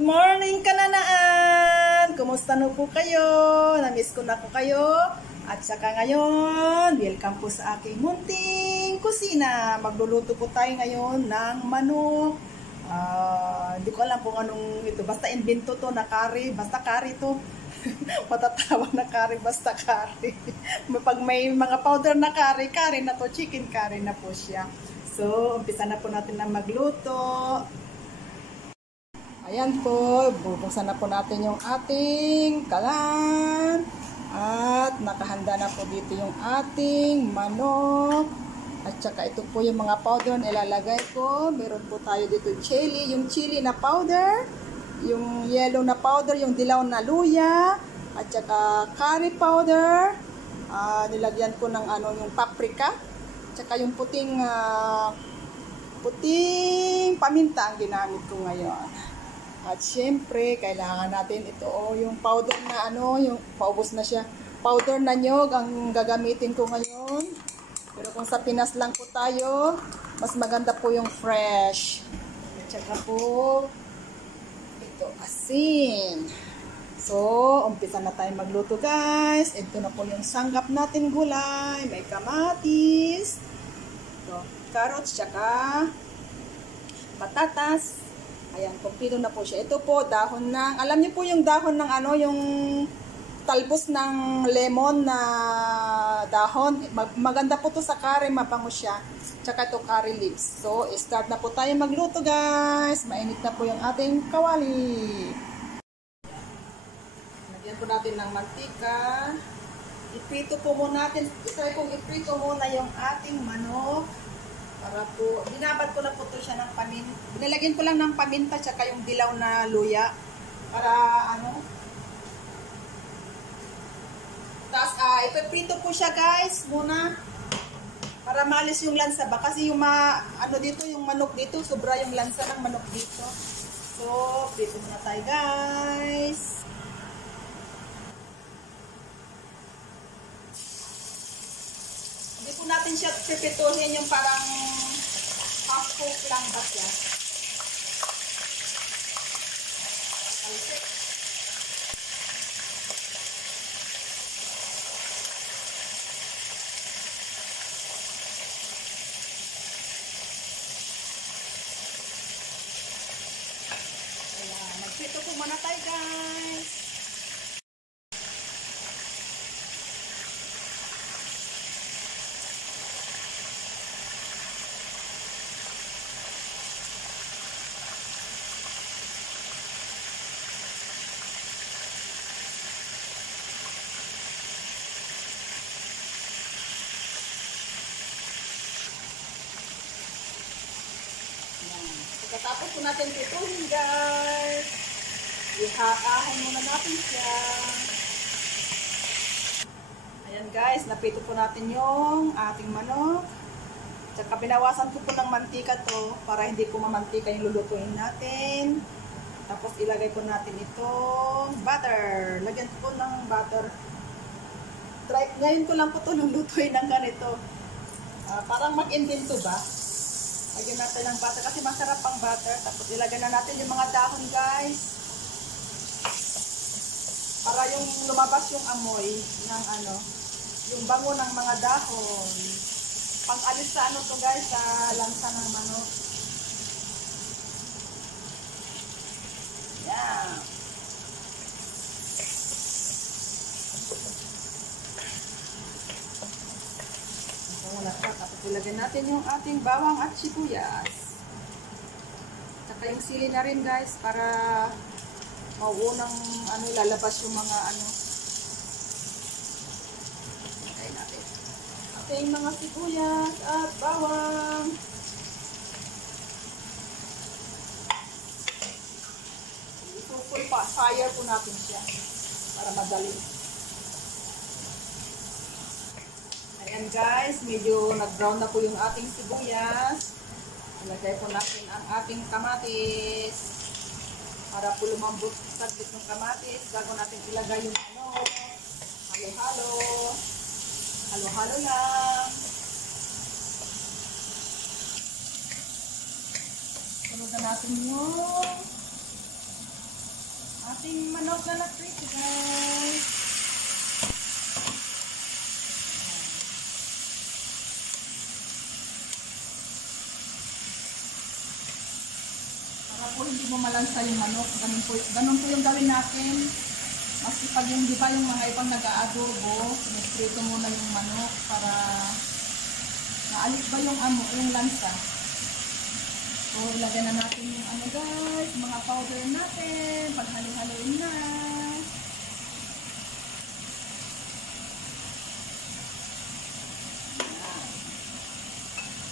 Good morning kananaan! Kumusta na po kayo? Namiss ko na po kayo. At saka ngayon, welcome po sa aking munting kusina. Magluluto po tayo ngayon ng manok. Hindi ko alam kung anong ito. Basta invento to na curry. Basta curry to. Matatawa na curry, basta curry. Pag may mga powder na curry, curry na to. Chicken curry na po siya. So, umpisa na po natin na magluto. Ayan po, bubuksan na po natin yung ating kalan. At nakahanda na po dito yung ating manok. At saka ito po yung mga powder na ilalagay ko. Meron po tayo dito chili, yung chili na powder, yung yellow na powder, yung dilaw na luya, at saka curry powder. Nilagyan ko ng yung paprika, at saka yung puting paminta ang ginamit ko ngayon. At syempre, kailangan natin ito yung powder na yung paubos na siya. Powder na nyog ang gagamitin ko ngayon. Pero kung sa Pinas lang po tayo, mas maganda po yung fresh. At saka po, ito asin. So, umpisa na tayo magluto guys. Ito na po yung sanggap natin gulay. May kamatis. Ito, carrots, tsaka patatas. Ayan, kumpleto na po siya. Ito po, dahon ng, alam niyo po yung dahon ng yung talbos ng lemon na dahon. Maganda po to sa curry, mabango siya. Tsaka ito curry leaves. So, start na po tayo magluto guys. Mainit na po yung ating kawali. Lagyan po natin ng mantika. Iprito po muna natin. Itry kong iprito muna yung ating manok. Para po, binabad ko na po ito siya ng paminta. Binalagyan ko lang ng paminta tsaka yung dilaw na luya. Para Tapos, ipiprito po siya guys muna. Para malis yung lansa ba. Kasi yung dito, yung manok dito, sobra yung lansa ng manok dito. So, prito muna tayo guys. Hindi po natin siya pipituhin yung parang half cook lang ba siya. Ayan, magprito po muna tayo guys. Pagkatapos po natin pituhin guys, ihakahan muna natin siya. Ayan guys, napito po natin yung ating manok. Tsaka binawasan ko po ng mantika to para hindi po mamantika yung lulutuin natin. Tapos ilagay po natin itong butter. Lagyan po ng butter. Ngayon ko lang po ito lulutuin ng ganito. Parang mag-invento ba? Lagyan natin ng butter kasi masarap ang butter. Tapos ilagay na natin yung mga dahon guys. Para yung lumabas yung amoy ng yung bango ng mga dahon. Pang-alis sa to guys, sa lansa ng manok. Yan. Tapos ilagay natin yung ating bawang at sibuyas. Tsaka yung sili na rin guys para mauunang lalabas yung mga ilagay natin ating mga sibuyas at bawang. Full fire po natin siya para madali. Ayan guys, medyo nag-brown na po yung ating sibuyas. Ilagay po natin ang ating kamatis. Para po lumambot saglit ng kamatis, bago natin ilagay yung halo-halo. Halo-halo lang. Sunod na natin yung Ating manok na na-crispy, guys. Para po hindi mo malansa yung manok. Ganun po yung gawin natin. Kasi pag yung, di ba yung mga ibang nag-aadobo, sinestrito muna yung manok para maalit ba yung lansa. So, ilagay na natin yung ano guys, mga powder natin, paghalo-haloin na.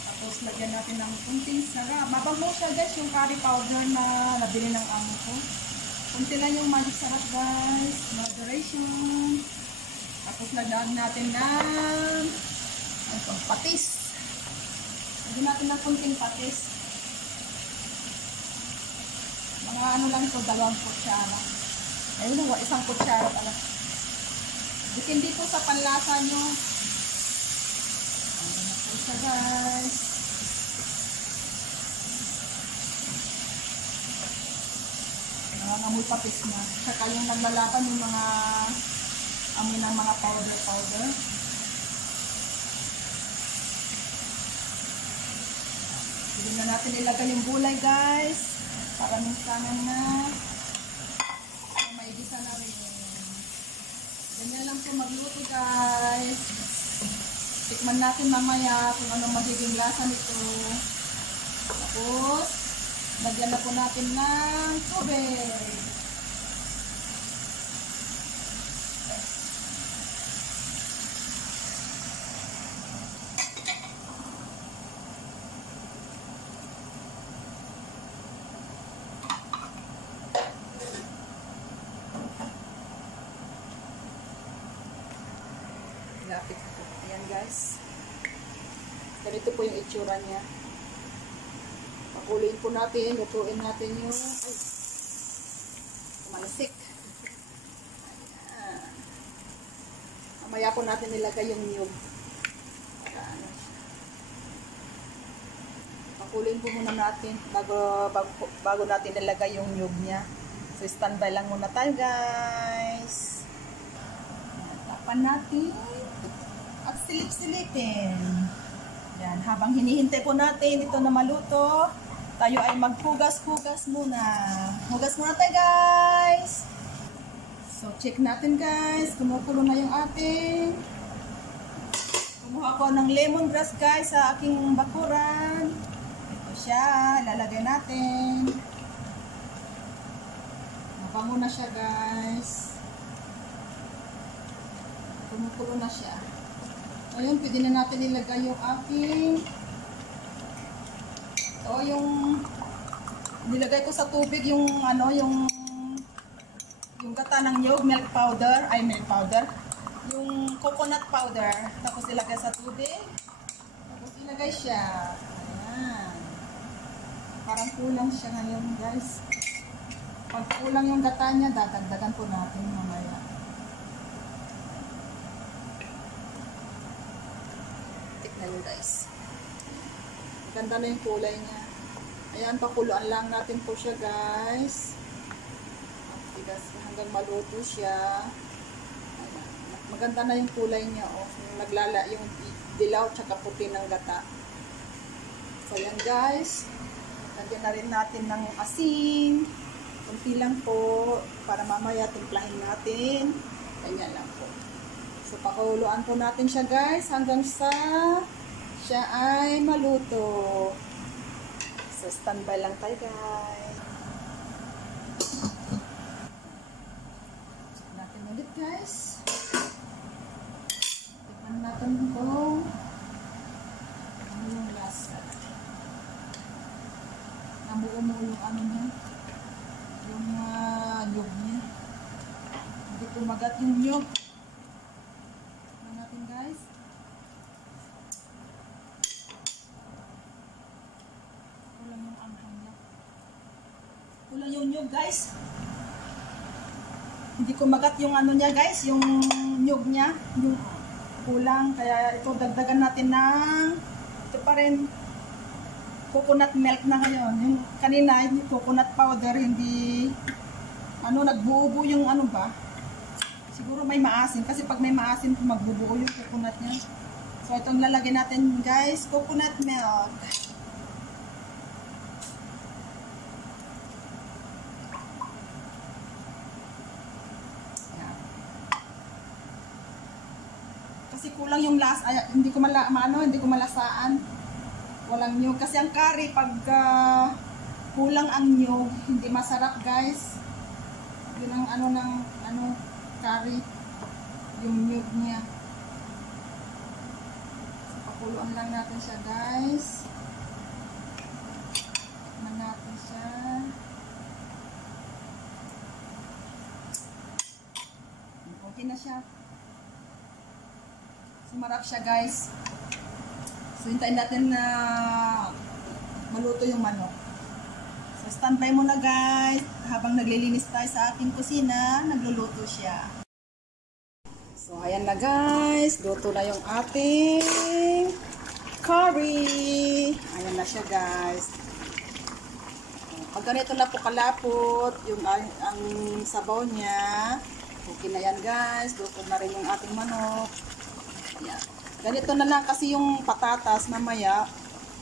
Tapos, lagyan natin ng kunting sarap. Mabango siya guys, yung curry powder na nabili ng amo ko. Kunti lang yung magic sarap guys, moderation. Tapos, lagyan natin ng patis. Lagyan natin ng kunting patis. Mga ano lang ito, 2 kutsara. Ayun, 1 kutsara pala. Depende po sa panlasa nyo. Ayun na po siya guys. Nangangamoy patis na. Saka yung naglalaban yung mga amoy ng mga powder. Hindi na natin ilagay yung gulay guys. Para minsanan na may gisa na rin. Ganyan lang po magluto guys. Tikman natin mamaya kung ano magiging lasa nito. Tapos, lagyan na po natin ng tubig. Lapit po. Ayan guys. Ganito po yung itsura niya. Pakuloyin po natin. Lutuin natin yung kumalasik. Ayan. Mamaya po natin nilagay yung niyog. Pakuloyin po muna natin bago natin nilagay yung niyog niya. So standby lang muna tayo guys. Tapan natin. At silip-silipin. Yan, habang hinihintay po natin ito na maluto, tayo ay maghugas-hugas muna. Hugas muna tayo guys. So check natin guys, kumukulo na yung ating. Kumuha ko ng lemongrass guys sa aking bakuran. Ito siya, ilalagay natin. Mabango na siya guys. Kumukulo na siya. Ayun, pwede na natin ilagay yung aking yung nilagay ko sa tubig yung ano, yung gata ng nyog, milk powder, yung coconut powder, tapos ilagay sa tubig, tapos ilagay siya. Ayan. Parang kulang siya ngayon guys. Pag kulang yung gata niya, dadagdagan po natin mamaya. Tignan guys. Ganda na yung kulay niya. Ayan, pakuluan lang natin po siya guys. Hanggang maluto siya. Ayan. Maganda na yung kulay niya. Oh. Naglala yung dilaw tsaka puti ng gata. So ayan guys. Lagyan na rin natin ng asin. Kunti lang po. Para mamaya timplahin natin. Ganyan lang po. So pakuluan po natin siya guys. Hanggang sa siya ay maluto. So, standby lang tayo guys. Check natin ulit guys. Tignan natin kung ano yung lasa. Nabuo mo yung ano niya. Yung nyug niya. Hindi kumagat yung nyug. Tignan natin guys. Kulang yung nyug guys. Hindi kumagat yung ano niya guys, yung nyug niya, yung kulang, kaya ito dagdagan natin ng ito pa rin coconut milk na ngayon. Yung kanina yung coconut powder hindi nagbuo yung ano ba? Siguro may maasim. Kasi pag may maasim, magbubuo yung coconut niya. So, itong lalagyan natin, guys, coconut milk. Yan. Kasi kulang yung hindi ko malasaan. Walang nyug. Kasi ang curry, pag kulang ang nyug, hindi masarap, guys. Yun ang curry, yung nyug niya. So, pakuluan lang natin siya, guys. Tikman natin siya. Okay na siya. Sumarap siya, guys. So, hintayin natin na maluto yung manok. So, standby muna, guys. Habang naglilinis tayo sa aking kusina, nagluluto siya. So, ayan na, guys. Luto na yung ating curry. Ayan na siya, guys. Pag ganito na po kalapot, yung ang sabaw niya, okay na yan, guys. Luto na rin yung ating manok. Ayan. Ganito na lang kasi yung patatas mamaya,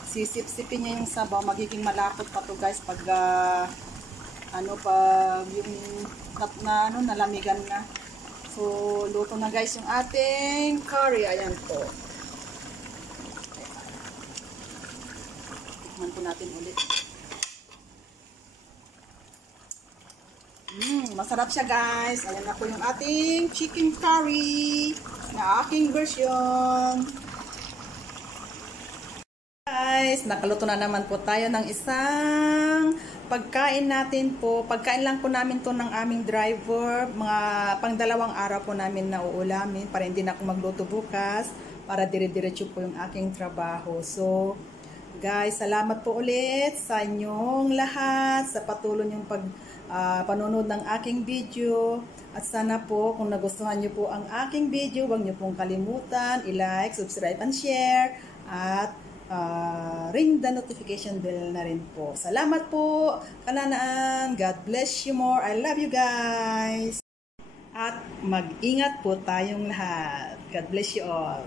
sisip-sipin niya yung sabaw, magiging malapot pa to, guys, pag pag yung nalamigan na. So, luto na, guys, yung ating curry. Ayan po. Tikman po natin ulit. Masarap siya, guys. Ayan na po yung ating chicken curry na aking version. Guys, nakaluto na naman po tayo ng isang pagkain natin po. Pagkain lang po namin to ng aming driver. Mga pang-2 araw po namin na uulamin para hindi na ako magluto bukas. Para dire-diretso po yung aking trabaho. So, guys, salamat po ulit sa inyong lahat sa patuloy yung panonood ng aking video. At sana po kung nagustuhan nyo po ang aking video, huwag nyo pong kalimutan i-like, subscribe, and share. At ring the notification bell na rin po. Salamat po, Kananaan. God bless you more. I love you, guys. At mag-ingat po tayong lahat. God bless you all.